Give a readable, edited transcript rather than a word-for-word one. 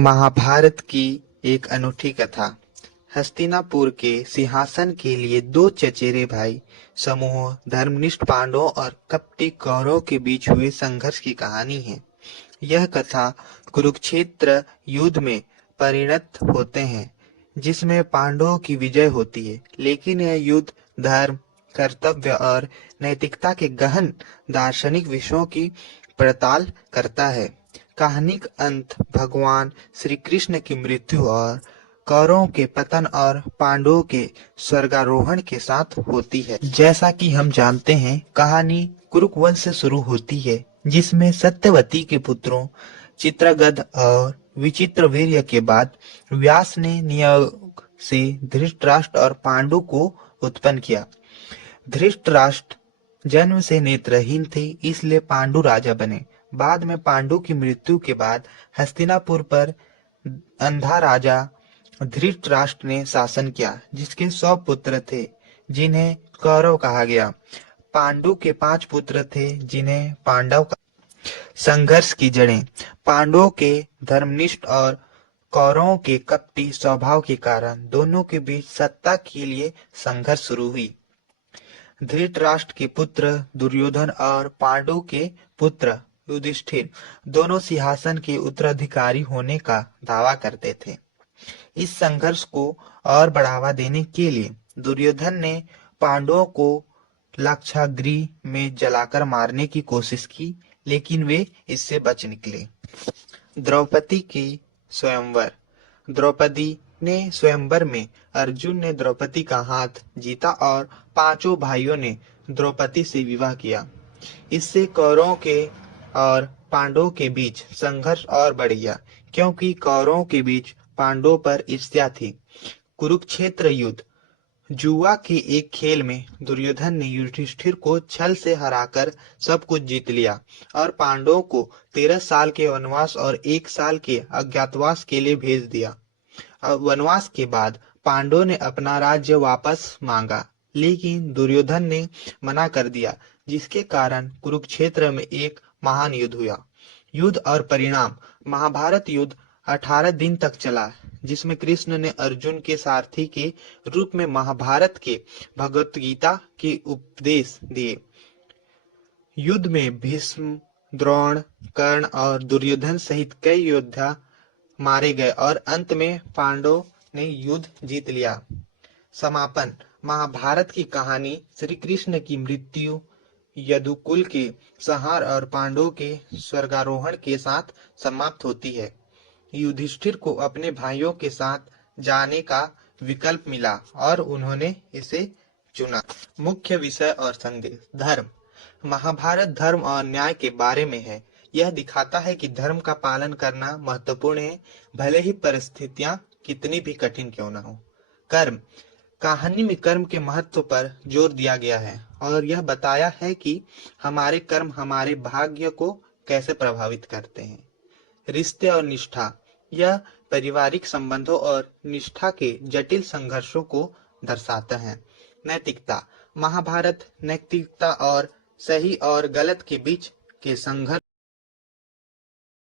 महाभारत की एक अनूठी कथा। हस्तिनापुर के सिंहासन के लिए दो चचेरे भाई समूह धर्मनिष्ठ पांडवों और कपटी कौरवों के बीच हुए संघर्ष की कहानी है। यह कथा कुरुक्षेत्र युद्ध में परिणत होते हैं, जिसमें पांडवों की विजय होती है। लेकिन यह युद्ध धर्म, कर्तव्य और नैतिकता के गहन दार्शनिक विषयों की पड़ताल करता है। कहानी का अंत भगवान श्री कृष्ण की मृत्यु और कौरवों के पतन और पांडवों के स्वर्गारोहण के साथ होती है। जैसा कि हम जानते हैं, कहानी कुरुवंश से शुरू होती है, जिसमें सत्यवती के पुत्रों चित्रगध और विचित्रवीर्य के बाद व्यास ने नियोग से धृतराष्ट्र और पांडु को उत्पन्न किया। धृतराष्ट्र जन्म से नेत्रहीन थे, इसलिए पांडु राजा बने। बाद में पांडु की मृत्यु के बाद हस्तिनापुर पर अंधा राजा धृतराष्ट्र ने शासन किया, जिसके 100 पुत्र थे, जिन्हें कौरव कहा गया। पांडु के 5 पुत्र थे, जिन्हें पांडव कहा। संघर्ष की जड़ें। पांडवों के धर्मनिष्ठ और कौरवों के कपटी स्वभाव के कारण दोनों के बीच सत्ता के लिए संघर्ष शुरू हुई। धृतराष्ट्र के पुत्र दुर्योधन और पांडु के पुत्र युधिष्ठिर दोनों सिंहासन के उत्तराधिकारी होने का दावा करते थे। इस संघर्ष को और बढ़ावा देने के लिए दुर्योधन ने पांडवों को लाक्षागृह में जलाकर मारने की कोशिश की, लेकिन वे इससे बच निकले। द्रौपदी की स्वयंवर। द्रौपदी ने स्वयंवर में अर्जुन ने द्रौपदी का हाथ जीता और पांचों भाइयों ने द्रौपदी से विवाह किया। इससे कौरवों के और पांडवों के बीच संघर्ष और बढ़ गया, क्योंकि कौरवों के बीच पांडवों पर ईर्ष्या थी। कुरुक्षेत्र युद्ध। जुआ के एक खेल में दुर्योधन ने युधिष्ठिर को छल से हराकर सब कुछ जीत लिया और पांडवों को 13 साल के वनवास और 1 साल के अज्ञातवास के लिए भेज दिया। वनवास के बाद पांडवों ने अपना राज्य वापस मांगा, लेकिन दुर्योधन ने मना कर दिया, जिसके कारण कुरुक्षेत्र में एक महान युद्ध हुआ। युद्ध और परिणाम। महाभारत युद्ध 18 दिन तक चला, जिसमें कृष्ण ने अर्जुन के सारथी के रूप में महाभारत के भगवत गीता के उपदेश दिए। युद्ध में भीष्म, द्रोण, कर्ण और दुर्योधन सहित कई योद्धा मारे गए और अंत में पांडवों ने युद्ध जीत लिया। समापन। महाभारत की कहानी श्री कृष्ण की मृत्यु, यदुकुल के संहार और पांडवों के स्वर्गारोहण के साथ समाप्त होती है। युधिष्ठिर को अपने भाइयों के साथ जाने का विकल्प मिला और उन्होंने इसे चुना। मुख्य विषय और संदेश। धर्म। महाभारत धर्म और न्याय के बारे में है। यह दिखाता है कि धर्म का पालन करना महत्वपूर्ण है, भले ही परिस्थितियां कितनी भी कठिन क्यों न हो। कर्म। कहानी में कर्म के महत्व पर जोर दिया गया है और यह बताया है कि हमारे कर्म हमारे भाग्य को कैसे प्रभावित करते हैं। रिश्ते और निष्ठा। यह पारिवारिक संबंधों और निष्ठा के जटिल संघर्षों को दर्शाता है। नैतिकता। महाभारत नैतिकता और सही और गलत के बीच के संघर्ष